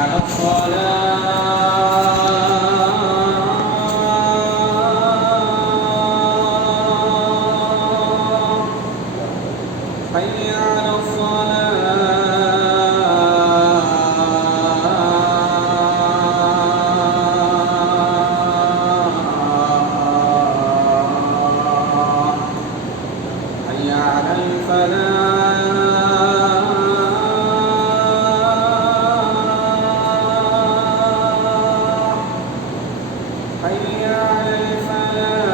على الصلاة حي على الصلاة حي على الفلاح حي على الفلاح.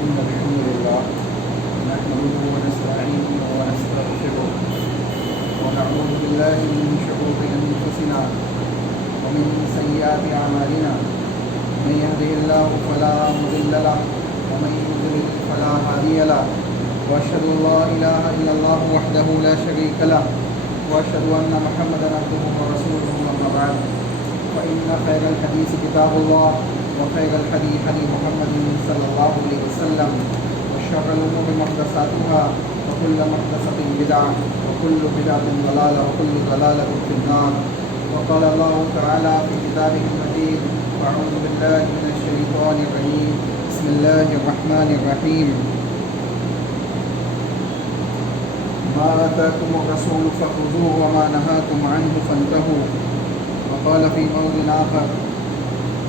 الله أكبر الحمد لله نحمده ونستعينه ونستغفره ونعوذ بالله من شرور أنفسنا ومن سيئات أعمالنا من يهده الله فلا مضل له ومن يضلل فلا هادي له وأشهد أن لا إله إلا الله وحده لا شريك له وأشهد أن محمدا عبده ورسوله أما بعد فإن خير الحديث كتاب الله وخير الهدي هدي محمد صلى الله عليه وسلم وشر الأمور محدثاتها وكل محدثة بدعة وكل بدعة ضلالة وكل ضلالة في النار. وقال الله تعالى في كتابه المجيد أعوذ بالله من الشيطان الرجيم بسم الله الرحمن الرحيم ما آتاكم الرسول فخذوه وما نهاكم عنه فانتهوا. وقال في موضع آخر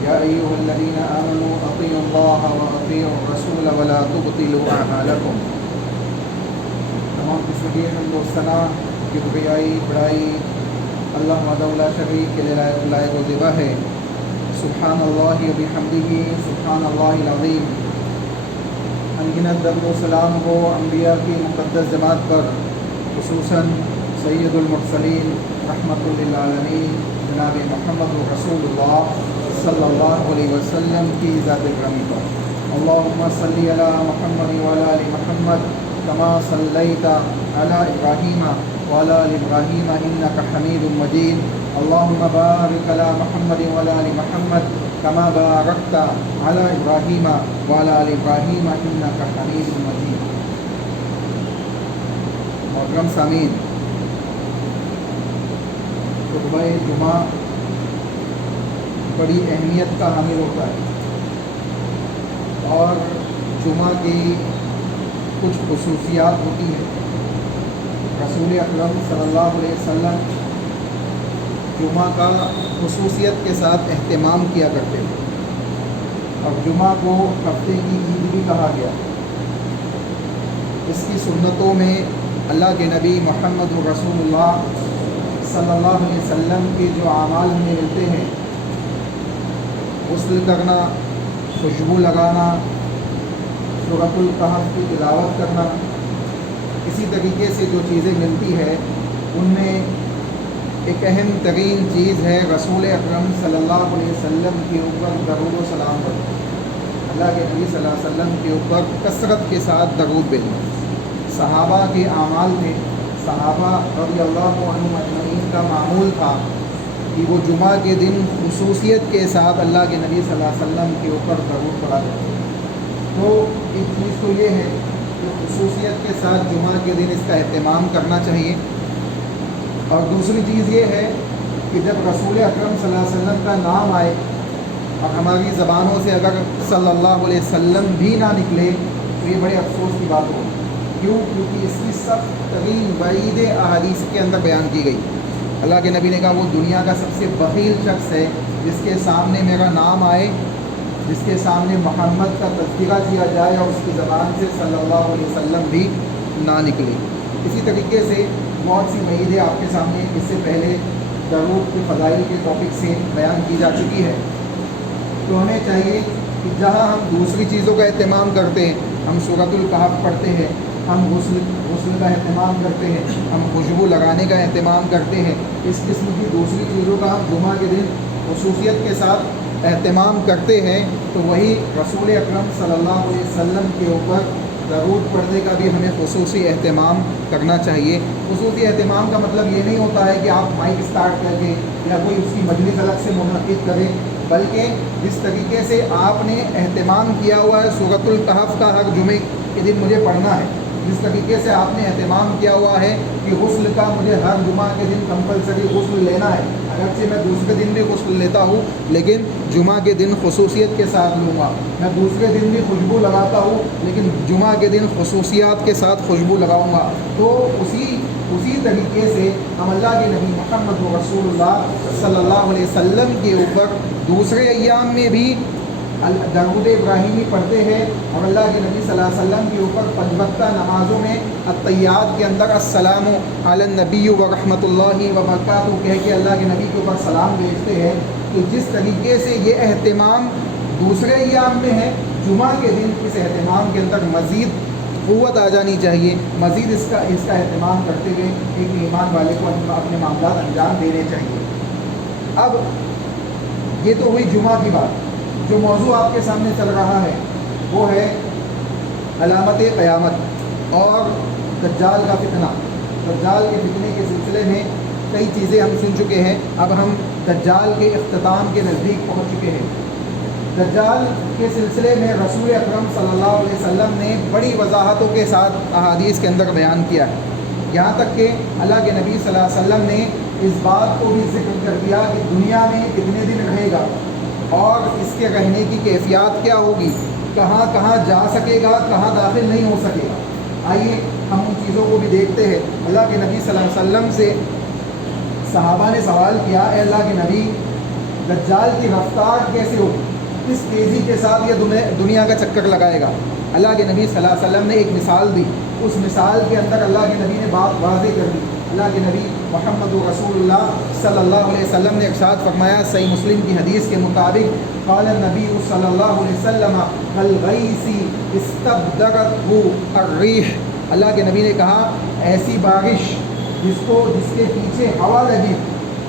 يا أيها الذين آمنوا أطيعوا الله وأطيعوا الرسول ولا تبطلوا أعمالكم. تمام قسم کی حمد و ثنا کبریائی بڑائی اللہ وحدہ لا شریک کے لائق و زیبا ہے. سبحان اللہ و بحمدہ سبحان اللہ العظیم. انگنت درود و سلام ہو انبیاء کی مقدس جماعت پر، خصوصاً سید المرسلین رحمۃ للعالمین جناب محمد رسول اللہ صلی اللہ علیہ وسلم کی ذات گرامی پر. اللہم صلی علی محمد وعلی آل محمد کما صلیت علی ابراہیم وعلی آل ابراہیم انک حمید مجید. اللہم بارک علی محمد وعلی آل محمد کما بارکت علی ابراہیم وعلی آل ابراہیم انک حمید مجید. محترم سامعین، خطبہ جمعہ بڑی اہمیت کا حامل ہوتا ہے اور جمعہ کی کچھ خصوصیات ہوتی ہیں. رسول اکرم صلی اللہ علیہ وسلم جمعہ کا خصوصیت کے ساتھ اہتمام کیا کرتے تھے اور جمعہ کو ہفتے کی عید بھی کہا گیا. اس کی سنتوں میں اللہ کے نبی محمد رسول اللہ صلی اللہ علیہ وسلم کے جو اعمال ہمیں ملتے ہیں، غسل کرنا، خوشبو لگانا، سورۃ الکہف کی تلاوت کرنا، اسی طریقے سے جو چیزیں ملتی ہے ان میں ایک اہم ترین چیز ہے رسول اکرم صلی اللہ علیہ وسلم کے اوپر درود و سلام پڑھنا. اللہ کے نبی صلی اللہ علیہ وسلم کے اوپر کثرت کے ساتھ درود بھیجنا. صحابہ کے اعمال میں صحابہ رضی اللہ عنہم اجمعین کا معمول تھا کہ وہ جمعہ کے دن خصوصیت کے ساتھ اللہ کے نبی صلی اللہ علیہ وسلم کے اوپر درود پڑھا کرتے تھے. تو ایک چیز تو یہ ہے کہ خصوصیت کے ساتھ جمعہ کے دن اس کا اہتمام کرنا چاہیے. اور دوسری چیز یہ ہے کہ جب رسول اکرم صلی اللہ علیہ وسلم کا نام آئے اور ہماری زبانوں سے اگر صلی اللہ علیہ وسلم بھی نہ نکلے تو یہ بڑے افسوس کی بات ہوگی. کیوں؟ کیونکہ اس کی سخت ترین وعید احادیث کے اندر بیان کی گئی۔ اللہ کے نبی نے کہا وہ دنیا کا سب سے بخیل شخص ہے جس کے سامنے میرا نام آئے، جس کے سامنے محمد کا تذکرہ کیا جائے اور اس کی زبان سے صلی اللہ علیہ وسلم بھی نہ نکلے۔ اسی طریقے سے بہت سی وعیدیں آپ کے سامنے اس سے پہلے درود کے فضائل کے ٹاپک سے بیان کی جا چکی ہے۔ تو ہمیں چاہیے کہ جہاں ہم دوسری چیزوں کا اہتمام کرتے ہیں، ہم سورۃ الکہف پڑھتے ہیں، ہم غسل کا اہتمام کرتے ہیں، ہم خوشبو لگانے کا اہتمام کرتے ہیں، اس قسم کی دوسری چیزوں کا ہم جمعہ کے دن خصوصیت کے ساتھ اہتمام کرتے ہیں، تو وہی رسول اکرم صلی اللہ علیہ وسلم کے اوپر درود پڑھنے کا بھی ہمیں خصوصی اہتمام کرنا چاہیے۔ خصوصی اہتمام کا مطلب یہ نہیں ہوتا ہے کہ آپ مائک اسٹارٹ کر کے یا کوئی اس کی مجلس الگ سے منعقد کریں، بلکہ جس طریقے سے آپ نے اہتمام کیا ہوا ہے سورۃ الکہف کا ہر جمعے کے دن مجھے پڑھنا ہے، جس طریقے سے آپ نے اہتمام کیا ہوا ہے کہ غسل کا مجھے ہر جمعہ کے دن کمپلسری غسل لینا ہے، اگرچہ میں دوسرے دن بھی غسل لیتا ہوں لیکن جمعہ کے دن خصوصیت کے ساتھ لوں گا، میں دوسرے دن بھی خوشبو لگاتا ہوں لیکن جمعہ کے دن خصوصیات کے ساتھ خوشبو لگاؤں گا۔ تو اسی طریقے سے ہم اللہ کے نبی محمد رسول اللہ صلی اللہ علیہ وسلم کے اوپر دوسرے ایام میں بھی درود ابراہیمی پڑھتے ہیں، اور اللہ کے نبی صلی اللہ علیہ وسلم کے اوپر 5 وقتہ نمازوں میں التحیات کے اندر السلام علی النبی ورحمۃ اللہ وبرکاتہ کہہ کے اللہ کے نبی کے اوپر سلام بھیجتے ہیں۔ تو جس طریقے سے یہ اہتمام دوسرے ایام میں ہے، جمعہ کے دن اس اہتمام کے اندر مزید قوت آ جانی چاہیے، مزید اس کا اہتمام کرتے ہوئے ایک ایمان والے کو اپنے معاملات انجام دینے چاہیے۔ اب یہ تو ہوئی جمعہ کی بات۔ جو موضوع آپ کے سامنے چل رہا ہے وہ ہے علامت قیامت اور دجال کا فتنہ۔ دجال کے فتنے کے سلسلے میں کئی چیزیں ہم سن چکے ہیں، اب ہم دجال کے اختتام کے نزدیک پہنچ چکے ہیں۔ دجال کے سلسلے میں رسول اکرم صلی اللہ علیہ وسلم نے بڑی وضاحتوں کے ساتھ احادیث کے اندر بیان کیا ہے، یہاں تک کہ اللہ کے نبی صلی اللہ علیہ وسلم نے اس بات کو بھی ذکر کر دیا کہ دنیا میں کتنے دن رہے گا اور اس کے رہنے کی کیفیات کیا ہوگی، کہاں کہاں جا سکے گا، کہاں داخل نہیں ہو سکے گا۔ آئیے ہم ان چیزوں کو بھی دیکھتے ہیں۔ اللہ کے نبی صلی اللہ علیہ وسلم سے صحابہ نے سوال کیا، اے اللہ کے نبی دجال کی رفتار کیسے ہوگی، کس تیزی کے ساتھ یہ دنیا کا چکر لگائے گا؟ اللہ کے نبی صلی اللہ علیہ وسلم نے ایک مثال دی، اس مثال کے اندر اللہ کے نبی نے بات واضح کر دی۔ اللہ کے نبی محمد رسول اللہ صلی اللہ علیہ وسلم نے ارشاد فرمایا، صحیح مسلم کی حدیث کے مطابق، قال النبی صلی اللہ علیہ وسلم الغیث استبدرته الریح، اللہ کے نبی نے کہا ایسی بارش جس کے پیچھے ہوا لگی،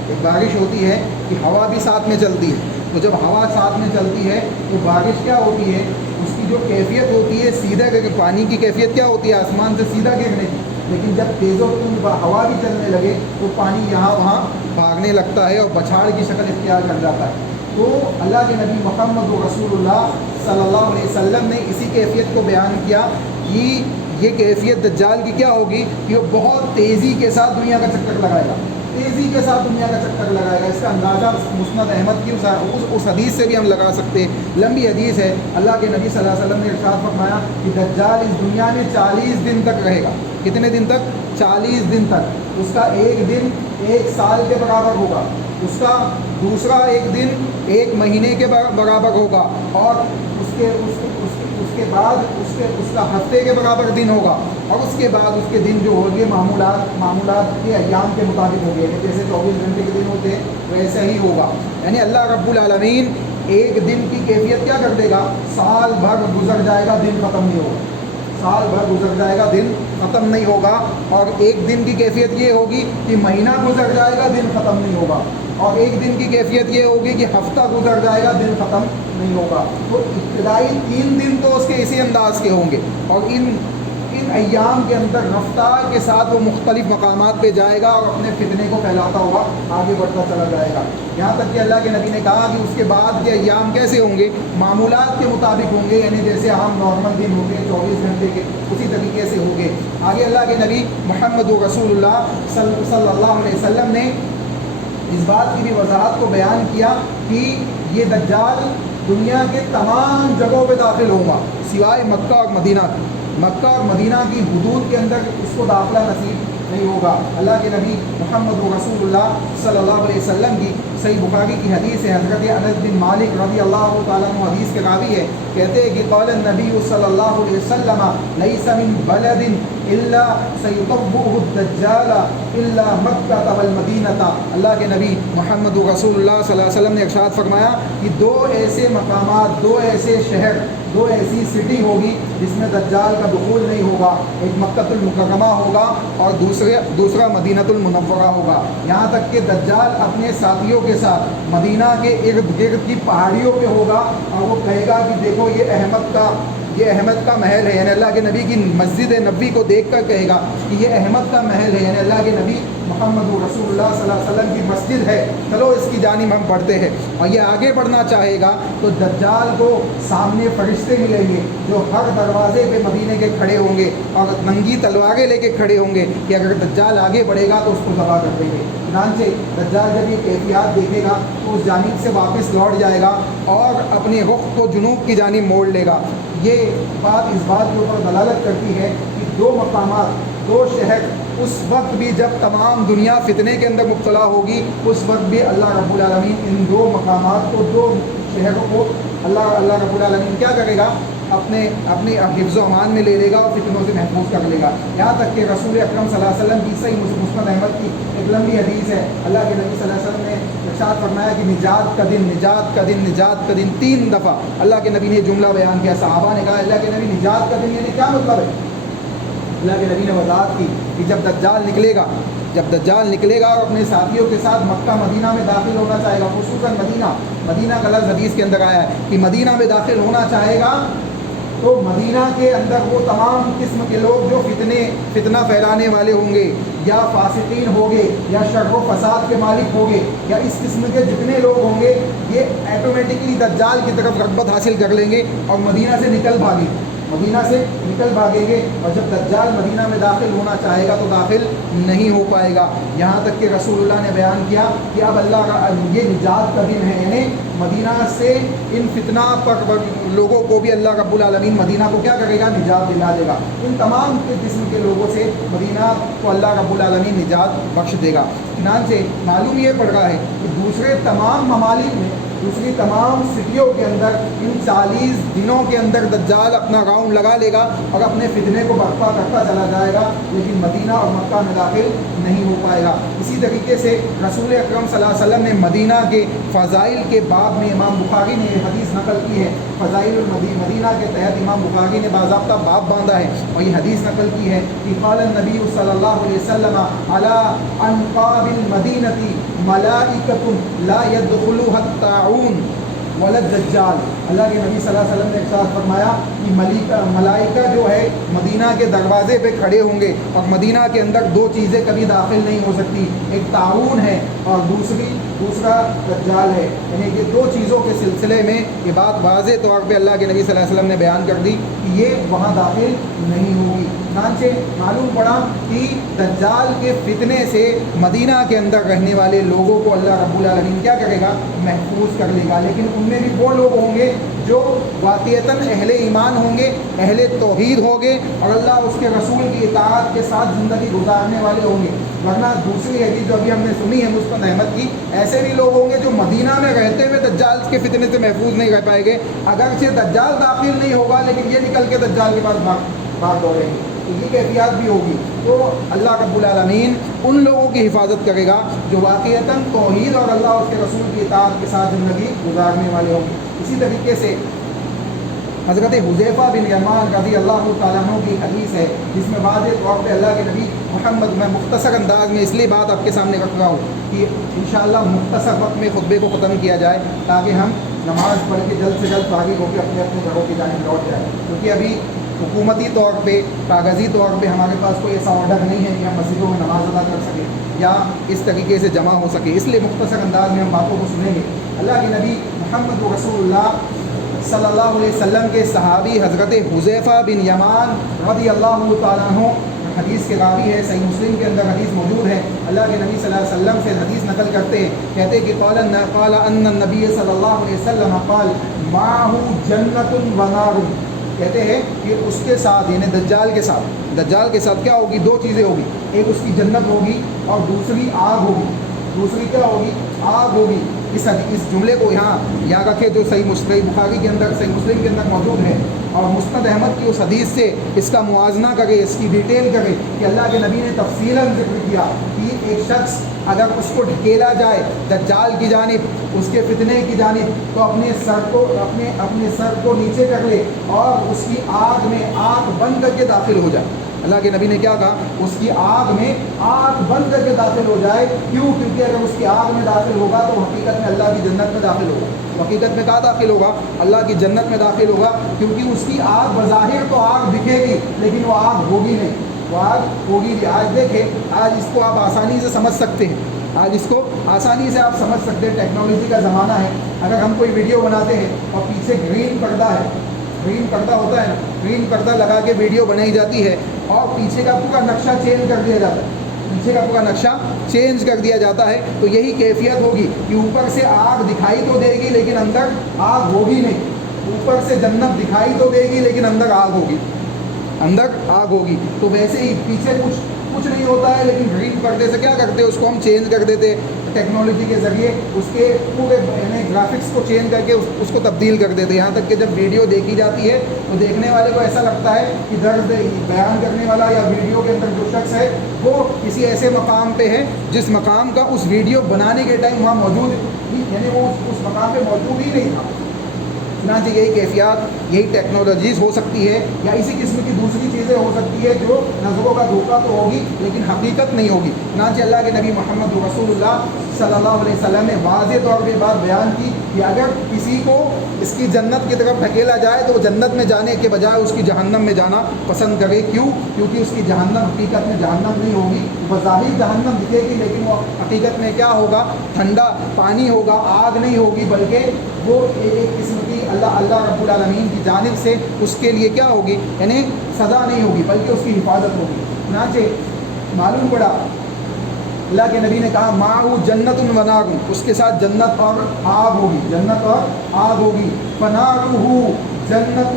ایک بارش ہوتی ہے کہ ہوا بھی ساتھ میں چلتی ہے، تو جب ہوا ساتھ میں چلتی ہے تو بارش کیا ہوتی ہے، اس کی جو کیفیت ہوتی ہے سیدھا پانی کی کیفیت کیا ہوتی ہے، آسمان سے سیدھا گرنے کی، لیکن جب تیز و تند ہوا بھی چلنے لگے تو پانی یہاں وہاں بھاگنے لگتا ہے اور بچھاڑ کی شکل اختیار کر جاتا ہے۔ تو اللہ کے نبی محمد رسول اللہ صلی اللہ علیہ وسلم نے اسی کیفیت کو بیان کیا کہ یہ کیفیت دجال کی کیا ہوگی کہ وہ بہت تیزی کے ساتھ دنیا کا چکر لگائے گا، تیزی کے ساتھ دنیا کا چکر لگائے گا۔ اس کا اندازہ مسند احمد کی اس حدیث سے بھی ہم لگا سکتے ہیں، لمبی حدیث ہے۔ اللہ کے نبی صلی اللہ علیہ وسلم نے ارشاد فرمایا کہ دجال اس دنیا میں 40 دن تک رہے گا۔ کتنے دن تک؟ 40 دن تک۔ اس کا ایک دن 1 سال کے برابر ہوگا، اس کا دوسرا ایک دن 1 مہینے کے برابر ہوگا، اور اس کے بعد اس کا ہفتے کے برابر دن ہوگا، اور اس کے بعد اس کے دن جو ہوگے معمولات کے ایام کے مطابق ہوں گے، جیسے 24 گھنٹے کے دن ہوتے ہیں ویسا ہی ہوگا۔ یعنی اللہ رب العالمین ایک دن کی کیفیت کیا کر دے گا، سال بھر گزر جائے گا دن ختم نہیں ہوگا، سال بھر گزر جائے گا دن ختم نہیں ہوگا، اور ایک دن کی کیفیت یہ ہوگی کہ مہینہ گزر جائے گا دن ختم نہیں ہوگا، اور ایک دن کی کیفیت یہ ہوگی کہ ہفتہ گزر جائے گا دن ختم نہیں ہوگا۔ تو ابتدائی 3 دن تو اس کے اسی انداز کے ہوں گے، اور ان ایام کے اندر رفتار کے ساتھ وہ مختلف مقامات پہ جائے گا اور اپنے فتنے کو پھیلاتا ہوا آگے بڑھتا چلا جائے گا، یہاں تک کہ اللہ کے نبی نے کہا کہ اس کے بعد کے ایام کیسے ہوں گے، معمولات کے مطابق ہوں گے، یعنی جیسے عام نارمل دن ہوں گے 24 گھنٹے کے، اسی طریقے سے ہوں گے۔ آگے اللہ کے نبی محمد رسول اللہ صلی اللہ علیہ وسلم نے اس بات کی بھی وضاحت کو بیان کیا کہ یہ دجال دنیا کے تمام جگہوں پہ داخل ہوگا سوائے مکہ اور مدینہ، مکہ اور مدینہ کی حدود کے اندر اس کو داخلہ نصیب نہیں ہوگا۔ اللہ کے نبی محمد رسول اللہ صلی اللہ علیہ وسلم کی صحیح بخاری کی حدیث ہے، حضرت انس بن مالک رضی اللہ تعالیٰ عنہ حدیث کے راوی ہے، کہتے ہیں کہ قال النبی صلی اللہ علیہ وسلم لیس من بلد الا سیطبعه الدجال الا مکہ والمدینہ۔ اللہ کے نبی محمد رسول اللہ صلی اللہ علیہ وسلم نے ارشاد فرمایا کہ دو ایسے مقامات، دو ایسے شہر، دو ایسی سٹی ہوگی جس میں دجال کا دخول نہیں ہوگا، ایک مکہ المکرمہ ہوگا اور دوسرا مدینہ المنورہ ہوگا۔ یہاں تک کہ دجال اپنے ساتھیوں کے ساتھ مدینہ کے ارد گرد کی پہاڑیوں پہ ہوگا اور وہ کہے گا کہ دیکھو یہ احمد کا محل ہے، یعنی اللہ کے نبی کی مسجد نبوی کو دیکھ کر کہے گا کہ یہ احمد کا محل ہے، یعنی اللہ کے نبی محمد رسول اللہ صلی اللہ علیہ وسلم کی مسجد ہے، چلو اس کی جانب ہم پڑھتے ہیں۔ اور یہ آگے بڑھنا چاہے گا تو دجال کو سامنے فرشتے ملیں گے جو ہر دروازے پہ مدینے کے کھڑے ہوں گے اور ننگی تلواریں لے کے کھڑے ہوں گے کہ اگر دجال آگے بڑھے گا تو اس کو ذبح کر دیں گے۔ چنانچہ دجال جب یہ کیفیات دیکھے گا تو اس جانب سے واپس لوٹ جائے گا اور اپنے رخ کو جنوب کی جانب موڑ لے گا۔ یہ بات اس بات کے اوپر دلالت کرتی ہے کہ دو مقامات، دو شہر، اس وقت بھی جب تمام دنیا فتنے کے اندر مبتلا ہوگی، اس وقت بھی اللہ رب العالمین ان دو مقامات کو، دو شہروں کو اللہ رب العالمین کیا کرے گا، اپنے حفظ و امان میں لے لے گا اور فتنوں سے محفوظ کر لے گا۔ یہاں تک کہ رسول اکرم صلی اللہ علیہ وسلم کی صحیح مسند احمد کی ایک لمبی حدیث ہے، اللہ کے نبی صلی اللہ علیہ وسلم نے ارشاد فرمایا کہ نجات کا دن، نجات کا دن، نجات کا دن، 3 دفعہ اللہ کے نبی نے جملہ بیان کیا۔ صحابہ نے کہا اللہ کے نبی نجات کا دن یعنی کیا مطلب ہے؟ اللہ کے نبی نے وضاحت کی کہ جب دجال نکلے گا اور اپنے ساتھیوں کے ساتھ مکہ مدینہ میں داخل ہونا چاہے گا، خصوصاً مدینہ کا لفظ حدیث کے اندر آیا ہے کہ مدینہ میں داخل ہونا چاہے گا تو مدینہ کے اندر وہ تمام قسم کے لوگ جو فتنہ پھیلانے والے ہوں گے یا فاسقین ہوں گے یا شر و فساد کے مالک ہوں گے یا اس قسم کے جتنے لوگ ہوں گے، یہ ایٹومیٹکلی دجال کی طرف رغبت حاصل کر لیں گے اور مدینہ سے نکل بھاگیں گے، اور جب دجال مدینہ میں داخل ہونا چاہے گا تو داخل نہیں ہو پائے گا۔ یہاں تک کہ رسول اللہ نے بیان کیا کہ اب اللہ کا یہ نجات کا دن ہے، یعنی مدینہ سے ان فتنہ پر لوگوں کو بھی اللہ رب العالمین مدینہ کو کیا کرے گا، نجات دلا دے گا۔ ان تمام قسم کے لوگوں سے مدینہ کو اللہ رب العالمین نجات بخش دے گا۔ چنانچہ معلوم یہ پڑ رہا ہے کہ دوسرے تمام ممالک میں، دوسری تمام سٹیوں کے اندر ان 40 دنوں کے اندر دجال اپنا راؤنڈ لگا لے گا اور اپنے فتنے کو برپا کرتا چلا جائے گا، لیکن مدینہ اور مکہ میں داخل نہیں ہو پائے گا۔ اسی طریقے سے رسول اکرم صلی اللہ علیہ وسلم نے مدینہ کے فضائل کے باب میں، امام بخاری نے یہ حدیث نقل کی ہے، فضائل المدینہ کے تحت امام بخاری نے باضابطہ باب باندھا ہے اور یہ حدیث نقل کی ہے کہ قال النبی صلی اللہ علیہ وسلم علی انقاب المدینہ ملائکۃ لا يدخلها الطاعون ولا الدجال۔ اللہ کے نبی صلی اللہ علیہ وسلم نے ارشاد فرمایا کہ ملائکہ جو ہے مدینہ کے دروازے پہ کھڑے ہوں گے اور مدینہ کے اندر 2 چیزیں کبھی داخل نہیں ہو سکتی، ایک طاعون ہے اور دوسرا دجال ہے، یعنی کہ 2 چیزوں کے سلسلے میں یہ بات واضح طور پہ اللہ کے نبی صلی اللہ علیہ وسلم نے بیان کر دی کہ یہ وہاں داخل نہیں ہوگی۔ چنانچہ معلوم پڑا کہ دجال کے فتنے سے مدینہ کے اندر رہنے والے لوگوں کو اللہ رب العالمین کیا کرے گا، محفوظ کر لے گا، لیکن ان میں بھی وہ لوگ ہوں گے جو واقعتاً اہل ایمان ہوں گے، اہل توحید ہوں گے اور اللہ اس کے رسول کی اطاعت کے ساتھ زندگی گزارنے والے ہوں گے۔ ورنہ دوسری حدیث جو ابھی ہم نے سنی ہے مسند احمد کی، ایسے بھی لوگ ہوں گے جو مدینہ میں رہتے ہوئے دجال کے فتنے سے محفوظ نہیں رہ پائیں گے، اگرچہ دجال داخل نہیں ہوگا لیکن یہ نکل کے دجال کے پاس بھاگ دوڑیں گے، تو یہ کیفیات بھی ہوگی۔ تو اللہ رب العالمین ان لوگوں کی حفاظت کرے گا جو واقعتاً توحید اور اللہ اس کے رسول کی اطاعت کے ساتھ زندگی گزارنے والے ہوں گے۔ اسی طریقے سے حضرت حذیفہ بن یمان رضی اللہ تعالیٰ عنہ کی حدیث ہے جس میں واضح طور پہ اللہ کے نبی محمد، میں مختصر انداز میں اس لیے بات آپ کے سامنے رکھ رہا ہوں کہ انشاءاللہ مختصر وقت میں خطبے کو ختم کیا جائے تاکہ ہم نماز پڑھ کے جلد سے جلد فارغ ہو کے اپنے اپنے گھروں کی جانب لوٹ جائیں، کیونکہ ابھی حکومتی طور پہ، کاغذی طور پہ ہمارے پاس کوئی ایسا آرڈر نہیں ہے کہ ہم مسجدوں میں نماز ادا کر سکیں یا اس طریقے سے جمع ہو سکے، اس لیے مختصر انداز میں ہم باتوں کو سنیں گے۔ اللہ کے نبی محمد رسول اللہ صلی اللہ علیہ وسلم کے صحابی حضرت حذیفہ بن یمان رضی اللہ تعالیٰ عنہ حدیث کے راوی ہے، صحیح مسلم کے اندر حدیث موجود ہے، اللہ کے نبی صلی اللہ علیہ وسلم سے حدیث نقل کرتے ہیں، کہتے ہیں کہ قال ان النبی صلی اللہ علیہ وسلم قال معه جنت و نار، کہتے ہیں کہ اس کے ساتھ یعنی دجال کے ساتھ کیا ہوگی؟ دو چیزیں ہوگی، ایک اس کی جنت ہوگی اور دوسری آگ ہوگی. دوسری کیا ہوگی؟ آگ ہوگی. اس جملے کو یہاں رکھے جو صحیح بخاری کے اندر، صحیح مسلم کے اندر موجود ہے، اور مسند احمد کی اس حدیث سے اس کا موازنہ کرے، اس کی ڈیٹیل کرے کہ اللہ کے نبی نے تفصیلاً ذکر کیا کہ ایک شخص اگر اس کو ڈھکیلا جائے دجال کی جانب، اس کے فتنے کی جانب، تو اپنے سر کو نیچے کر لے اور اس کی آگ میں آگ بند کر کے داخل ہو جائے. اللہ کے نبی نے کیا کہا؟ اس کی آگ میں آگ بند کر کے داخل ہو جائے. کیوں؟ کیونکہ اگر اس کی آگ میں داخل ہوگا تو حقیقت میں اللہ کی جنت میں داخل ہوگا. حقیقت میں کہاں داخل ہوگا؟ اللہ کی جنت میں داخل ہوگا. کیونکہ اس کی آگ بظاہر تو آگ دکھے گی لیکن وہ آگ ہوگی نہیں، وہ آگ ہوگی نہیں. آج دیکھیں، آج اس کو آپ آسانی سے سمجھ سکتے ہیں، آج اس کو آسانی سے آپ سمجھ سکتے ہیں. ٹیکنالوجی کا زمانہ ہے. اگر ہم کوئی ویڈیو بناتے ہیں اور پیچھے گرین پردہ ہے، گرین پردہ ہوتا ہے نا، گرین پردہ لگا کے ویڈیو بنائی جاتی ہے اور پیچھے کا پورا نقشہ چینج کر دیا جاتا ہے، پیچھے کا پورا نقشہ چینج کر دیا جاتا ہے. تو یہی کیفیت ہوگی کہ اوپر سے آگ دکھائی تو دے گی لیکن اندر آگ ہوگی نہیں. اوپر سے جنت دکھائی تو دے گی لیکن اندر آگ ہوگی، اندر آگ ہوگی. تو ویسے ہی پیچھے کچھ نہیں ہوتا ہے لیکن گرین پردے سے کیا کرتے ہیں؟ اس کو ہم چینج کر دیتے ٹیکنالوجی کے ذریعے، اس کے پورے یعنی گرافکس کو چینج کر کے اس کو تبدیل کر دیتے. یہاں تک کہ جب ویڈیو دیکھی جاتی ہے تو دیکھنے والے کو ایسا لگتا ہے کہ درد بیان کرنے والا یا ویڈیو کے اندر جو شخص ہے وہ کسی ایسے مقام پہ ہے جس مقام کا اس ویڈیو بنانے کے ٹائم وہاں موجود، یعنی وہ اس مقام پہ موجود ہی نہیں تھا. چنانچہ یہی کیفیات، یہی ٹیکنالوجیز ہو سکتی ہے یا اسی قسم کی دوسری چیزیں ہو سکتی ہے جو نظروں کا دھوکہ تو ہوگی لیکن حقیقت نہیں ہوگی. چنانچہ اللہ کے نبی محمد رسول اللہ صلی اللہ علیہ وسلم نے واضح طور پہ بات بیان کی کہ اگر کسی کو اس کی جنت کی طرف دھکیلا جائے تو وہ جنت میں جانے کے بجائے اس کی جہنم میں جانا پسند کرے. کیوں؟ کیونکہ اس کی جہنم حقیقت میں جہنم نہیں ہوگی، بظاہر جہنم دکھے گی لیکن وہ حقیقت میں کیا ہوگا؟ ٹھنڈا پانی ہوگا، آگ نہیں ہوگی، بلکہ وہ ایک قسم کی اللہ رب العالمین کی جانب سے اس کے لیے کیا ہوگی؟ یعنی سزا نہیں ہوگی بلکہ اس کی حفاظت ہوگی. چنانچہ معلوم پڑا اللہ کے نبی نے کہا ماہو جنت و نار، اس کے ساتھ جنت اور آگ ہوگی، جنت اور آگ ہوگی. فنارہ جنت،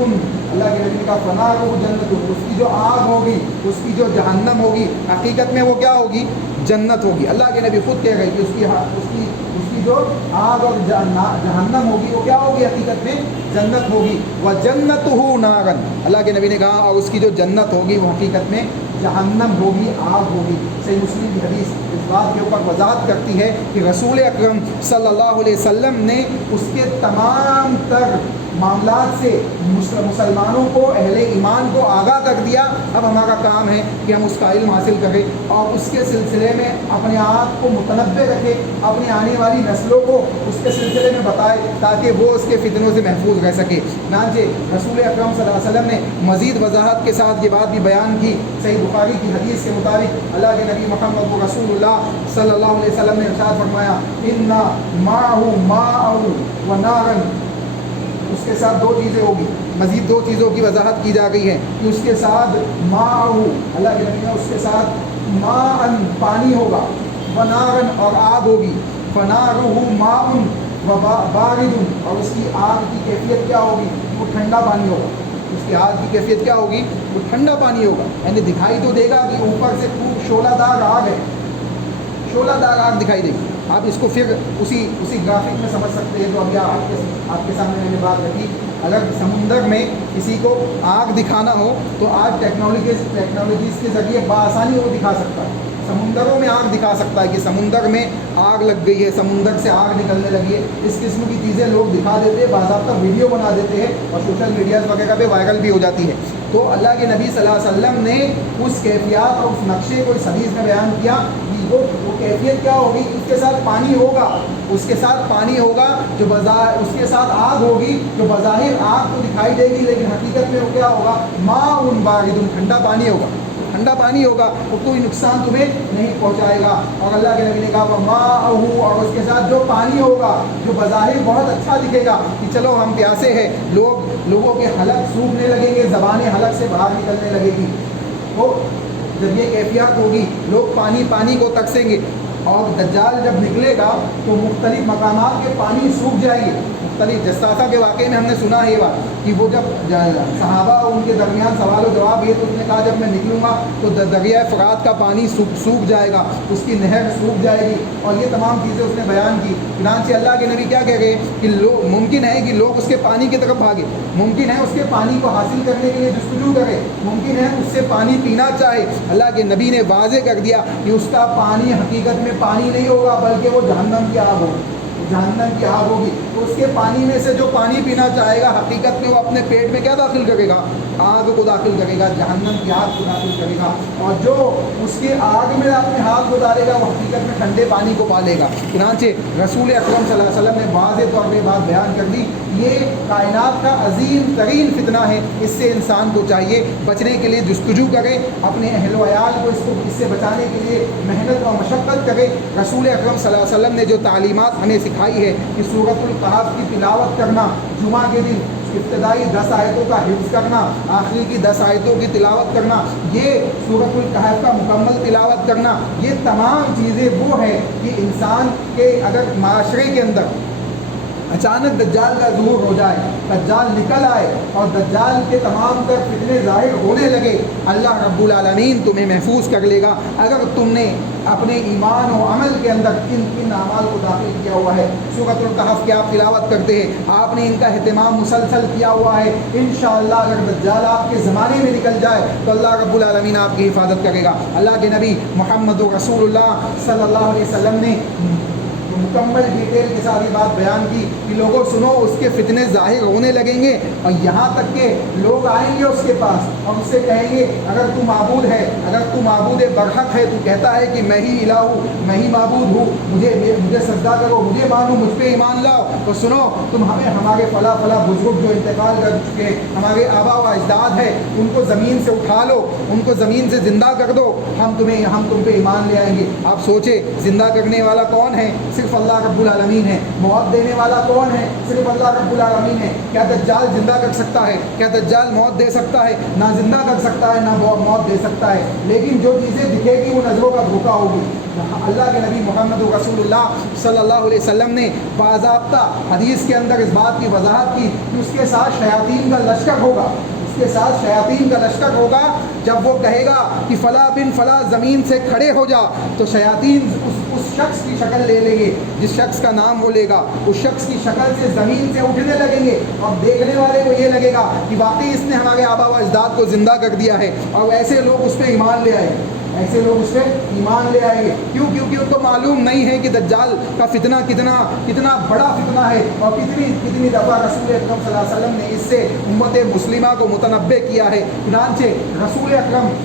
اللہ کے نبی نے کہا فنارہ جنت، اس کی جو آگ ہوگی، اس کی جو جہنم ہوگی، حقیقت میں وہ کیا ہوگی؟ جنت ہوگی. اللہ کے نبی خود کہہ گئے کہ اس کی جو آگ اور جہنم ہوگی وہ کیا ہوگی؟ حقیقت میں جنت ہوگی. وَجَنَّتُهُ نَارًا، اللہ کے نبی نے کہا اور اس کی جو جنت ہوگی وہ حقیقت میں جہنم ہوگی، آگ ہوگی. صحیح مسلم کی حدیث اس بات کے اوپر وضاحت کرتی ہے کہ رسول اکرم صلی اللہ علیہ وسلم نے اس کے تمام تر معاملات سے مسلمانوں کو، اہل ایمان کو آگاہ کر دیا. اب ہمارا کام ہے کہ ہم اس کا علم حاصل کریں اور اس کے سلسلے میں اپنے آپ کو متنبع رکھیں، اپنے آنے والی نسلوں کو اس کے سلسلے میں بتائے تاکہ وہ اس کے فتنوں سے محفوظ رہ سکے. چنانچہ رسول اکرم صلی اللہ علیہ وسلم نے مزید وضاحت کے ساتھ یہ بات بھی بیان کی. صحیح بخاری کی حدیث کے مطابق اللہ کے نبی محمد رسول اللہ صلی اللہ علیہ وسلم نے ارشاد فرمایا اِنَّ مَعَهُ مَاءً وَنَارًا، اس کے ساتھ دو چیزیں ہوگی. مزید دو چیزوں کی وضاحت کی جا گئی ہے کہ اس کے ساتھ اللہ کے نبی نے اس کے ساتھ ماءً پانی ہوگا، ونارًا اور آگ ہوگی. فنارہ ماء بارد، اور اس کی آگ کی کیفیت کیا ہوگی؟ وہ ٹھنڈا پانی ہوگا. اس کی آگ کی کیفیت کیا ہوگی؟ وہ ٹھنڈا پانی ہوگا. یعنی دکھائی تو دے گا کہ اوپر سے خوب شعلہ دار آگ ہے، شعلہ دار آگ دکھائی دے گی. آپ اس کو پھر اسی گرافک میں سمجھ سکتے ہیں جو ابھی آپ کے سامنے میں نے بات رکھی. اگر سمندر میں کسی کو آگ دکھانا ہو تو آج ٹیکنالوجیز کے ذریعے بآسانی وہ دکھا سکتا ہے. سمندروں میں آگ دکھا سکتا ہے کہ سمندر میں آگ لگ گئی ہے، سمندر سے آگ نکلنے لگی ہے. اس قسم کی چیزیں لوگ دکھا دیتے ہیں، باضابطہ ویڈیو بنا دیتے ہیں اور سوشل میڈیاز وغیرہ پہ وائرل بھی ہو جاتی ہے. تو اللہ کے نبی صلی اللہ علیہ وسلم نے اس کیفیات اور اس نقشے کو اس حدیث میں بیان کیا. وہ کیفیت کیا ہوگی؟ اس کے ساتھ پانی ہوگا، اس کے ساتھ پانی ہوگا جو اس کے ساتھ آگ ہوگی جو بظاہر آگ کو دکھائی دے گی لیکن حقیقت میں وہ کیا ہوگا؟ ماء بارد، ٹھنڈا پانی ہوگا. ٹھنڈا پانی ہوگا وہ کوئی نقصان تمہیں نہیں پہنچائے گا. اور اللہ کے نبی نے کہا ماءہ، اور اس کے ساتھ جو پانی ہوگا جو بظاہر بہت اچھا دکھے گا کہ چلو ہم پیاسے ہیں، لوگوں کے حلق سوکھنے لگیں گے، زبانیں حلق سے باہر نکلنے لگے گی. تو جب یہ کیفیات ہوگی لوگ پانی کو ترسیں گے. اور دجال جب نکلے گا تو مختلف مقامات کے پانی سوکھ جائیں گے. مختلف جساسہ کے واقعے میں ہم نے سنا ہے یہ بات کہ وہ جب صحابہ ان کے درمیان سوال و جواب یہ تو اس نے کہا جب میں نکلوں گا تو دریائے فرات کا پانی سوکھ جائے گا, اس کی نہر سوکھ جائے گی, اور یہ تمام چیزیں اس نے بیان کی. چنانچہ اللہ کے نبی کیا کہہ گئے کہ ممکن ہے کہ لوگ اس کے پانی کی طرف بھاگے, ممکن ہے اس کے پانی کو حاصل کرنے کے لیے جستجو کرے, ممکن ہے اس سے پانی پینا چاہے. اللہ کے نبی نے واضح کر دیا کہ اس کا پانی حقیقت میں پانی نہیں ہوگا بلکہ وہ جہنم کی آگ ہوگی, جہنم کی آگ ہوگی. اس کے پانی میں سے جو پانی پینا چاہے گا حقیقت میں وہ اپنے پیٹ میں کیا داخل کرے گا, آگ کو داخل کرے گا, جہنم کی آگ کو داخل کرے گا. اور جو اس کے آگ میں اپنے ہاتھ گزارے گا وہ حقیقت میں ٹھنڈے پانی کو پالے گا. چنانچہ رسول اکرم صلی اللہ علیہ وسلم نے واضح طور پہ بات بیان کر دی, یہ کائنات کا عظیم ترین فتنہ ہے, اس سے انسان کو چاہیے بچنے کے لیے جستجو کرے, اپنے اہل و عیال کو اس سے بچانے کے لیے محنت اور مشقت کرے. رسول اکرم صلی اللہ علیہ وسلم نے جو تعلیمات ہمیں سکھائی ہے کہ سورۃ الکہف کی تلاوت کرنا, جمعہ کے دن ابتدائی 10 آیتوں کا حفظ کرنا, آخری کی 10 آیتوں کی تلاوت کرنا, یہ سورۃ الکہف کا مکمل تلاوت کرنا, یہ تمام چیزیں وہ ہے کہ انسان کے اگر معاشرے کے اندر اچانک دجال کا ظہور ہو جائے, دجال نکل آئے اور دجال کے تمام تر فتنے ظاہر ہونے لگے, اللہ رب العالمین تمہیں محفوظ کر لے گا اگر تم نے اپنے ایمان و عمل کے اندر ان اعمال کو داخل کیا ہوا ہے. سورۃ الکہف کی آپ تلاوت کرتے ہیں, آپ نے ان کا اہتمام مسلسل کیا ہوا ہے, انشاءاللہ اگر دجال آپ کے زمانے میں نکل جائے تو اللہ رب العالمین آپ کی حفاظت کرے گا. اللہ کے نبی محمد رسول اللہ صلی اللہ علیہ وسلم نے مکمل ڈیٹیل کے ساتھ یہ بات بیان کی کہ لوگوں سنو, اس کے فتنے ظاہر ہونے لگیں گے اور یہاں تک کہ لوگ آئیں گے اس کے پاس اور اس سے کہیں گے اگر تو معبود ہے, اگر تو معبود برحق ہے, تو کہتا ہے کہ میں ہی الہ ہوں, میں ہی معبود ہوں, مجھے سجدہ کرو, مجھے مانو, مجھ پہ ایمان لاؤ, تو سنو تم ہمیں ہمارے فلاں بزرگ جو انتقال کر چکے, ہمارے آبا و اجداد ہیں, ان کو زمین سے اٹھا لو, ان کو زمین سے زندہ کر دو, ہم تم پہ ایمان لے آئیں گے. آپ سوچے زندہ کرنے والا کون ہے؟ صرف اللہ رب العالمین ہے. موت دینے والا کون ہے؟ صرف اللہ رب العالمین ہے. کیا دجال زندہ کر سکتا ہے؟ کیا دجال موت دے سکتا ہے؟ نہ زندہ کر سکتا ہے نہ موت دے سکتا ہے, لیکن جو چیزیں دکھے گی وہ نظروں کا دھوکہ ہوگی. اللہ کے نبی محمد رسول اللہ صلی اللہ علیہ وسلم نے باضابطہ حدیث کے اندر اس بات کی وضاحت کی کہ اس کے ساتھ شیاطین کا لشکر ہوگا, اس کے ساتھ شیاطین کا لشکر ہوگا. جب وہ کہے گا کہ فلاں بن فلاں زمین سے کھڑے ہو جا, تو شیاطین اس شخص کی شکل لے لیں گے, جس شخص کا نام وہ لے گا, اس شخص کی شکل سے زمین سے اٹھنے لگیں گے, اور دیکھنے والے کو یہ لگے گا کہ واقعی اس نے ہمارے آبا و اجداد کو زندہ کر دیا ہے, اور ایسے لوگ اس پہ ایمان لے آئیں گے, ایسے لوگ اس پہ ایمان لے آئیں گے. کیوں؟ کیونکہ ان کو معلوم نہیں ہے کہ دجال کا فتنہ کتنا بڑا فتنہ ہے, اور کتنی دفعہ رسول اکرم صلی اللہ علیہ وسلم نے اس سے امت مسلمہ کو متنبع کیا ہے. چنانچہ رسول اکرم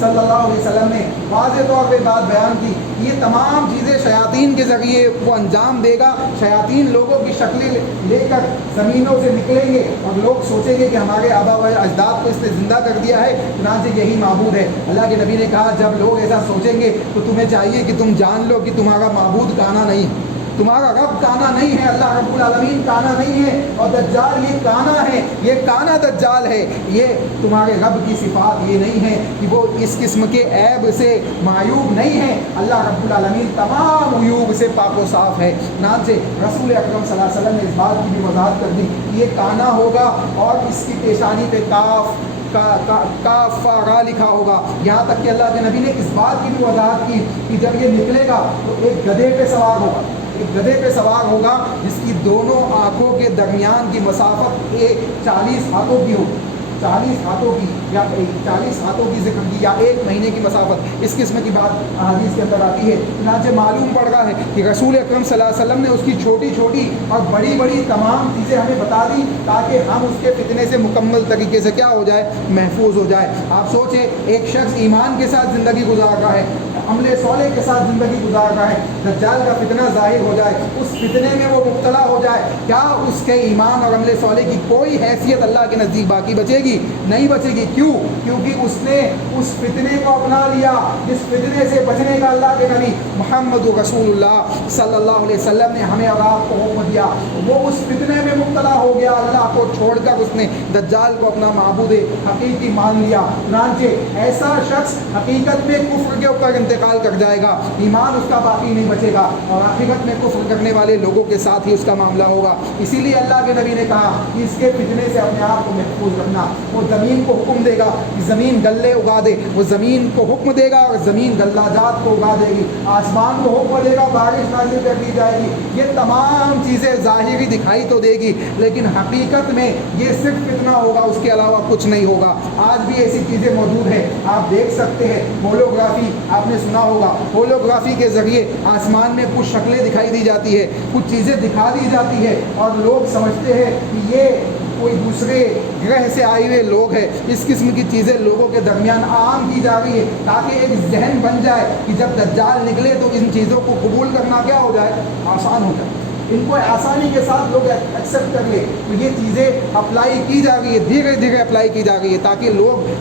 صلی اللہ علیہ وسلم نے واضح طور پہ بات بیان کی, یہ تمام چیزیں شیاطین کے ذریعے وہ انجام دے گا. شیاطین لوگوں کی شکلیں لے کر زمینوں سے نکلیں گے اور لوگ سوچیں گے کہ ہمارے آبا و اجداد کو اس نے زندہ کر دیا ہے, چنانچہ یہی معبود ہے. اللہ کے نبی نے کہا جب لوگ ایسا سوچیں گے تو تمہیں چاہیے کہ تم جان لو کہ تمہارا معبود کانا نہیں, تمہارا رب کانا نہیں ہے, اللہ رب العالمین کانا نہیں ہے, اور دجال یہ کانا ہے, یہ کانا دجال ہے. یہ تمہارے رب کی صفات یہ نہیں ہے کہ وہ اس قسم کے عیب سے معیوب نہیں ہے, اللہ رب العالمین تمام عیوب سے پاک و صاف ہے. چنانچہ رسول اکرم صلی اللہ علیہ وسلم نے اس بات کی بھی وضاحت کر دی کہ یہ کانا ہوگا اور اس کی پیشانی پہ کاف را لکھا ہوگا. یہاں تک کہ اللہ کے نبی نے اس بات کی بھی وضاحت کی کہ جب یہ نکلے گا تو ایک گدھے پہ سوار ہوگا, ایک گدھے پہ سوار ہوگا جس کی دونوں آنکھوں کے درمیان کی مسافت 40 ہاتھوں کی ہوگی, 40 ہاتھوں کی یا 40 ہاتھوں کی ذکر کی, یا 1 مہینے کی مسافت, اس قسم کی بات حدیث کے اندر آتی ہے. چنانچہ معلوم پڑ رہا ہے کہ رسول اکرم صلی اللہ علیہ وسلم نے اس کی چھوٹی چھوٹی اور بڑی بڑی تمام چیزیں ہمیں بتا دی تاکہ ہم اس کے فتنے سے مکمل طریقے سے کیا ہو جائے, محفوظ ہو جائے. آپ سوچیں ایک شخص ایمان کے ساتھ زندگی گزار رہا ہے, عمل صالح کے ساتھ زندگی گزار رہا ہے, دجال کا فتنہ ظاہر ہو جائے, اس فتنے میں وہ مبتلا ہو جائے, کیا اس کے ایمان اور عمل صالح کی کوئی حیثیت اللہ کے نزدیک باقی بچے گی؟ نہیں بچے گی. کیوں؟ کیونکہ اس نے اس فتنے کو اپنا لیا جس فتنے سے بچنے کا اللہ کے نبی محمد رسول اللہ صلی اللہ علیہ وسلم نے ہمیں اور آپ کو حکم دیا. وہ اس فتنے میں مبتلا ہو گیا, اللہ کو چھوڑ کر اس نے دجال کو اپنا معبود حقیقی مان لیا. چنانچہ ایسا شخص حقیقت میں کفر کے اوپر انتقال کر جائے گا، ایمان اس کا باقی نہیں بچے گا، اور آخرت میں کفر کرنے والے لوگوں کے ساتھ ہی اس کا معاملہ ہوگا۔ اسی لیے اللہ کے نبی نے کہا کہ اس کے فتنے سے اپنے آپ کو محفوظ رکھنا۔ وہ زمین کو حکم دے گا کہ زمین غلے اگا دے، وہ زمین کو حکم دے گا اور زمین غلہ جات کو اگا دے گی، آسمان کو حکم دے گا بارش نازل کر دی جائے گی۔ یہ تمام چیزیں ظاہری دکھائی تو دے گی، لیکن حقیقت میں یہ صرف فتنہ ہوگا، اس کے علاوہ کچھ نہیں ہوگا۔ آج بھی ایسی چیزیں موجود ہیں، آپ دیکھ سکتے ہیں۔ ہولوگرافی آپ نے سنا ہوگا، ہولوگرافی کے ذریعے آسمان میں کچھ شکلیں دکھائی دی جاتی ہے، کچھ چیزیں دکھا دی جاتی ہے، اور لوگ سمجھتے ہیں کہ یہ کوئی دوسرے گرہ سے آئے ہوئے لوگ ہیں۔ اس قسم کی چیزیں لوگوں کے درمیان عام کی جا رہی ہے، تاکہ ایک ذہن بن جائے کہ جب دجال نکلے تو ان چیزوں کو قبول کرنا کیا ہو جائے، آسان ہو جائے، ان کو آسانی کے ساتھ لوگ ایکسیپٹ کر لے۔ تو یہ چیزیں اپلائی کی جا رہی ہے، دھیرے دھیرے اپلائی کی جا رہی ہے، تاکہ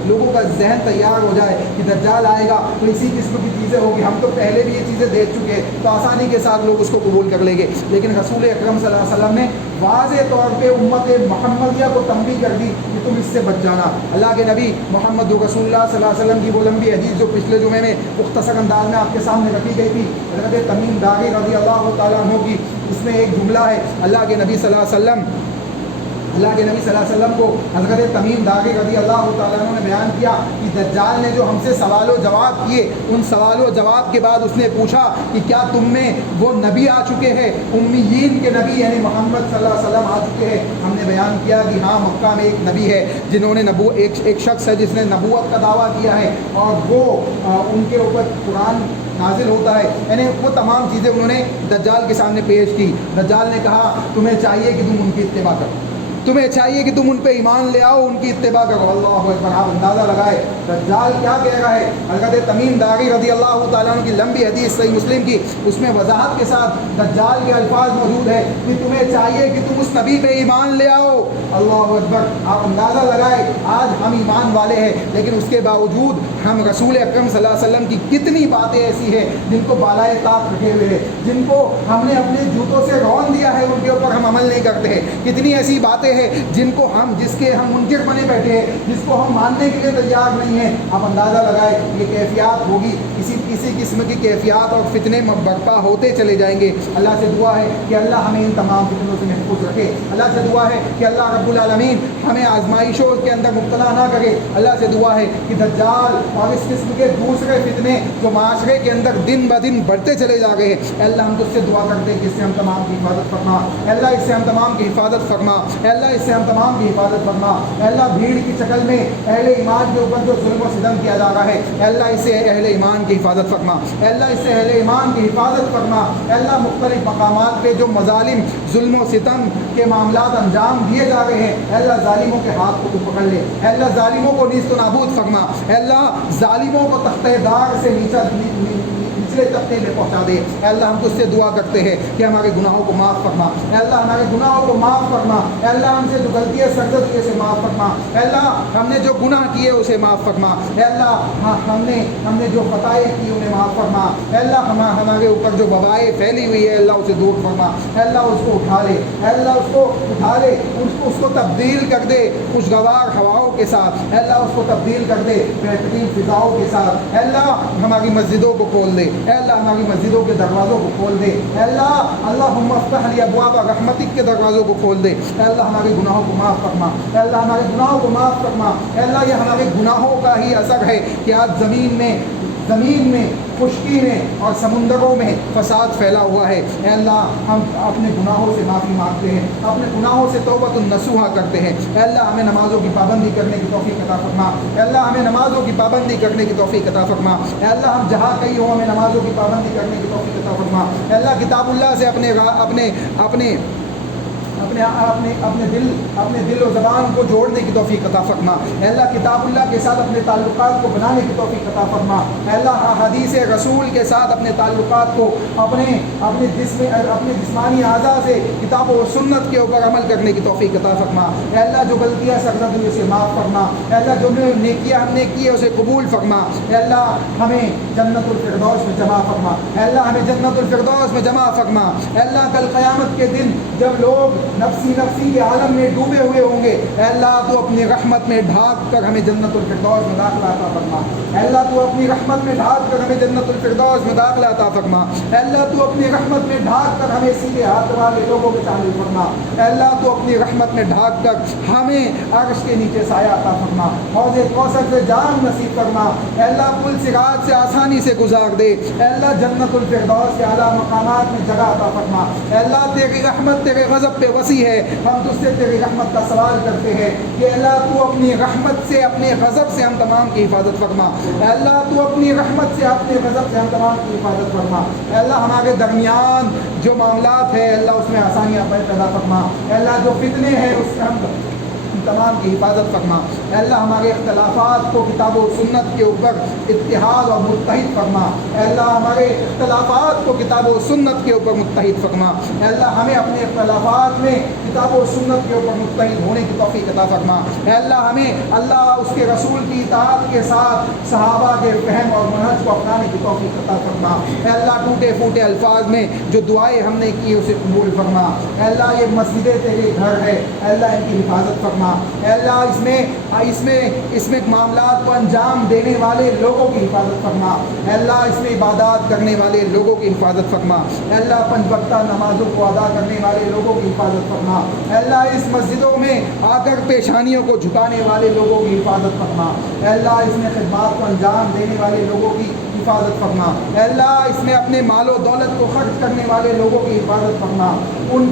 لوگوں کا ذہن تیار ہو جائے کہ دجال آئے گا تو اسی قسم کی چیزیں ہوگی، ہم تو پہلے بھی یہ چیزیں دیکھ چکے ہیں، تو آسانی کے ساتھ لوگ اس کو قبول کر لیں گے۔ لیکن رسول اکرم صلی اللہ علیہ وسلم نے واضح طور پہ امت محمدیہ کو تنبیہ کر دی کہ تم اس سے بچ جانا۔ اللہ کے نبی محمد رسول اللہ صلی اللہ علیہ وسلم کی وہ لمبی حدیث جو پچھلے جمعے میں مختصر انداز میں آپ کے سامنے رکھی گئی تھی، حضرت تمیم داری رضی اللہ تعالیٰ عنہ کی، اس میں ایک جملہ ہے، اللہ کے نبی صلی اللہ علیہ وسلم کو حضرت تمیم داری رضی اللہ تعالیٰ عنہ نے بیان کیا کہ دجال نے جو ہم سے سوال و جواب کیے، ان سوال و جواب کے بعد اس نے پوچھا کہ کیا تم میں وہ نبی آ چکے ہیں، امیین کے نبی یعنی محمد صلی اللہ علیہ وسلم آ چکے ہیں؟ ہم نے بیان کیا کہ ہاں، مکہ میں ایک نبی ہے جنہوں نے ایک شخص ہے جس نے نبوت کا دعویٰ کیا ہے، اور وہ ان کے اوپر قرآن نازل ہوتا ہے، یعنی وہ تمام چیزیں انہوں نے دجال کے سامنے پیش کی۔ دجال نے کہا تمہیں چاہیے کہ تم ان کی اتباع کرو، تمہیں چاہیے کہ تم ان پہ ایمان لے آؤ، ان کی اتباع کرو۔ اللہ اکبر! آپ اندازہ لگائے دجال کیا کہہ رہا ہے۔ حضرت تمیم داری رضی اللہ تعالیٰ عنہ کی لمبی حدیث صحیح مسلم کی، اس میں وضاحت کے ساتھ دجال کے الفاظ موجود ہے کہ تمہیں چاہیے کہ تم اس نبی پہ ایمان لے آؤ۔ اللہ اکبر! آپ اندازہ لگائے آج ہم ایمان والے ہیں، لیکن اس کے باوجود ہم رسول اکرم صلی اللہ علیہ وسلم کی کتنی باتیں ایسی ہیں جن کو بالائے طاق رکھے ہوئے ہیں، جن کو ہم نے اپنے جوتوں سے رون دیا ہے، ان کے اوپر ہم عمل نہیں کرتے ہیں۔ کتنی ایسی باتیں جن کو جس کے ہم منکر بنے بیٹھے ہیں، جس کو ہم ماننے کے لیے تیار نہیں ہیں۔ آپ اندازہ لگائے یہ کیفیات ہوگی، اسی قسم کی کیفیات اور فتنے برپا ہوتے چلے جائیں گے۔ اللہ سے دعا ہے کہ اللہ ہمیں ان تمام فتنوں سے محفوظ رکھے۔ اللہ سے دعا ہے کہ اللہ رب العالمین ہمیں آزمائشوں کے اندر مبتلا نہ کرے۔ اللہ سے دعا ہے کہ دجال اور اس قسم کے دوسرے فتنے جو معاشرے کے اندر دن بدن بڑھتے چلے جا رہے ہیں، اللہ ہم تجھ سے دعا کرتے ہیں کہ اس سے ہم تمام کی حفاظت فرما۔ اللہ اس سے ہم تمام کی حفاظت فرما۔ اللہ اس سے ہم تمام کی حفاظت فرما۔ اللہ بھیڑ کی شکل میں اہل ایمان کے اوپر جو ظلم و ستم کیا جا رہا ہے، اللہ اس سے اہل ایمان کی حفاظت فرما۔ اللہ اس سے اہل ایمان کی حفاظت فرما۔ اللہ مختلف مقامات پہ جو مظالم، ظلم و ستم کے معاملات انجام دیے جا رہے ہیں، اللہ ظالموں کے ہاتھ کو تو پکڑ لے۔ اللہ ظالموں کو نیست و نابود فرما۔ اللہ ظالموں کو تختہ دار سے نچلے طبقے میں پہنچا دے۔ اللہ ہم تجھ سے دعا کرتے ہیں کہ ہمارے گناہوں کو معاف فرما۔ اللہ ہمارے گناہوں کو معاف فرما۔ اللہ ہم سے جو غلطیاں سرزد ہوئی اسے معاف فرما۔ اللہ ہم نے جو گناہ کیے اسے معاف فرما۔ اللہ ہم نے جو خطائیں کی انہیں معاف فرما۔ اللہ ہمارے اوپر جو وبائیں پھیلی ہوئی ہے، اللہ اسے دور فرما۔ اللہ اس کو اٹھا لے، اللہ اس کو اٹھا لے، اس کو تبدیل کر دے خوشگوار ہواؤں کے ساتھ۔ اللہ اس کو تبدیل کر دے بہترین فضاؤں کے ساتھ۔ اللہ ہماری مسجدوں کو کھول دے، اللہ ہماری مسجدوں کے دروازوں کو کھول دے۔ اللہم افتح لی ابواب رحمتک کے دروازوں کو کھول دے۔ اللہ ہمارے گناہوں کو معاف فرما۔ اللہ ہمارے گناہوں کو معاف فرما۔ اللہ یہ ہمارے گناہوں کا ہی اثر ہے کہ آج زمین میں خشکی میں اور سمندروں میں فساد پھیلا ہوا ہے۔ اے اللہ ہم اپنے گناہوں سے معافی مانگتے ہیں، اپنے گناہوں سے توبۃ النصوحہ کرتے ہیں۔ اے اللہ ہمیں نمازوں کی پابندی کرنے کی توفیق عطا فرما۔ اے اللہ ہمیں نمازوں کی پابندی کرنے کی توفیق عطا فرما۔ اے اللہ ہم جہاں کہیں ہوں ہمیں نمازوں کی پابندی کرنے کی توفیق عطا فرما۔ اے اللہ کتاب اللہ سے اپنے دل و زبان کو جوڑنے کی توفیق عطا فرما۔ اے اللہ کتاب اللہ کے ساتھ اپنے تعلقات کو بنانے کی توفیق عطا فرما۔ اے اللہ حدیث رسول کے ساتھ اپنے تعلقات کو اپنے جسمانی اعضاء سے کتاب و سنت کے اوپر عمل کرنے کی توفیق عطا فرما۔ اے اللہ جو غلطیاں سرزد ہوئی اسے معاف فرما۔ اے اللہ جو نیکیاں ہم نے کی ہے اسے قبول فرما۔ اے اللہ ہمیں جنت الفردوس میں جمع فرما۔ اے اللہ ہمیں جنت الفردوس میں جمع فرما۔ اے اللہ کل قیامت کے دن جب لوگ نفسی نفسی کے عالم میں ڈوبے ہوئے ہوں گے، اے اللہ تو اپنی رحمت میں ڈھانپ کر ہمیں جنت الفردوس میں داخلہ عطا فرما، اے اللہ تو اپنی رحمت میں ڈھانپ کر ہمیں جنت الفردوس میں داخلہ عطا فرما، اے اللہ تو اپنی رحمت میں ڈھانپ کر ہمیں سیدھے ہاتھ والے لوگوں کے شامل فرما، اے اللہ تو اپنی رحمت میں ڈھانپ کر ہمیں عرش کے نیچے سایہ عطا فرما، حوض کوثر سے جام نصیب فرما، اے اللہ پل صراط سے آسانی سے گزار دے، اے اللہ جنت الفردوس کے اعلیٰ مقامات میں جگہ عطا فرما، اے اللہ تیری رحمت تیرے غضب پہ وسیع ہے، ہم تجھ سے تیری رحمت کا سوال کرتے ہیں کہ اے اللہ تو اپنی رحمت سے اپنے غضب سے ہم تمام کی حفاظت فرما، اے اللہ تو اپنی رحمت سے اپنے غضب سے ہم تمام کی حفاظت فرما، اے اللہ ہمارے درمیان جو معاملات ہے اللہ اس میں آسانیاں پیدا فرما، اے اللہ جو فتنے ہیں اس سے ہم تمام کی حفاظت فرما، اے اللہ ہمارے اختلافات کو کتاب و سنت کے اوپر اتحاد اور متحد فرما، اے اللہ ہمارے اختلافات کو کتاب و سنت کے اوپر متحد فرما، اے اللہ ہمیں اپنے اختلافات میں کتاب و سنت کے اوپر متحد ہونے کی توفیق عطا فرما، اے اللہ ہمیں اللہ اس کے رسول کی اطاعت کے ساتھ صحابہ کے فہم اور منہج کو اپنانے کی توفیق عطا فرما، اے اللہ ٹوٹے پھوٹے الفاظ میں جو دعائیں ہم نے کی اسے قبول فرما، اے اللہ یہ مسجدیں تیرے گھر ہے، اے اللہ ان کی حفاظت فرما، اے اللہ اس میں معاملات کو انجام دینے والے لوگوں کی حفاظت فرما، اے اللہ اس میں عبادات کرنے والے لوگوں کی حفاظت فرما، اے اللہ پنج وقتہ نمازوں کو ادا کرنے والے لوگوں کی حفاظت فرما، اے اللہ اس مسجدوں میں آ کر پیشانیوں کو جھکانے والے لوگوں کی حفاظت فرما، اے اللہ اس میں خدمات کو انجام دینے والے لوگوں کی حفاظت فرما، اے اللہ اس میں اپنے مال و دولت کو خرچ کرنے والے لوگوں کی حفاظت فرما، ان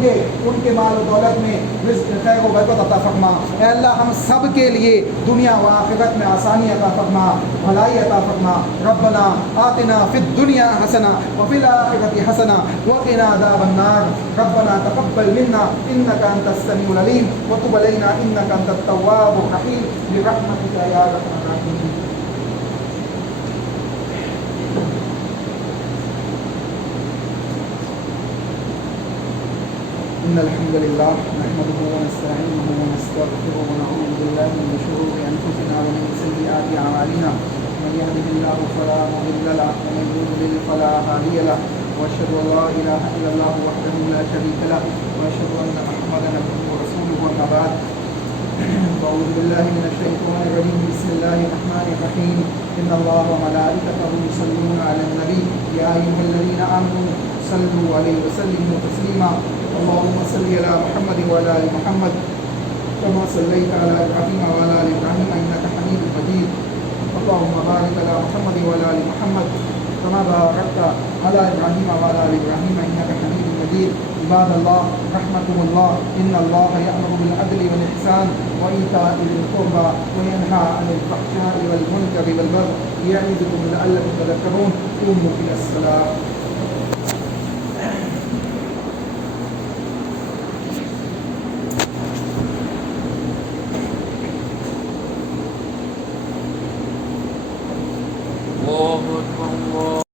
کے مال و دولت میں رزق خیر و برکت عطا فرما، اے اللہ ہم سب کے لیے دنیا و آخرت میں آسانی عطا فرما، بھلائی عطا فرما، ربنا آتنا فی الدنیا حسنہ وفی الآخرۃ حسنہ وقنا عذاب النار، ربنا تقبل منا انک انت السمیع العلیم وتب علینا انک انت التواب الرحیم برحمتک یا ارحم الراحمین۔ إن الحمد لله نحمده ونستعينه ونستغفره ونعوذ بالله من شرور أنفسنا ومن سيئات أعمالنا، من يهده الله فلا مضل له ومن يضلل فلا هادي له، وأشهد أن لا إله إلا الله وحده لا شريك له، وأشهد أن محمدا عبده ورسوله، أما بعد أعوذ بالله من الشيطان الرجيم، بسم الله الرحمن الرحيم، إن الله وملائكته يصلون على النبي يا أيها الذين آمنوا صلوا عليه وسلموا تسليما، اللهم صل على محمد وعلى آل محمد كما صليت على إبراهيم وعلى آل إبراهيم إنك حميد مجيد، اللهم بارك على محمد وعلى آل محمد كما باركت على إبراهيم وعلى آل إبراهيم إنك حميد مجيد۔ عباد الله رحمكم الله، إن الله يأمر بالعدل والإحسان وإيتاء ذي القربى وينهى عن الفحشاء والمنكر والبغي يعظكم لعلكم تذكرون، قوموا إلى الصلاة۔ الله أكبر الله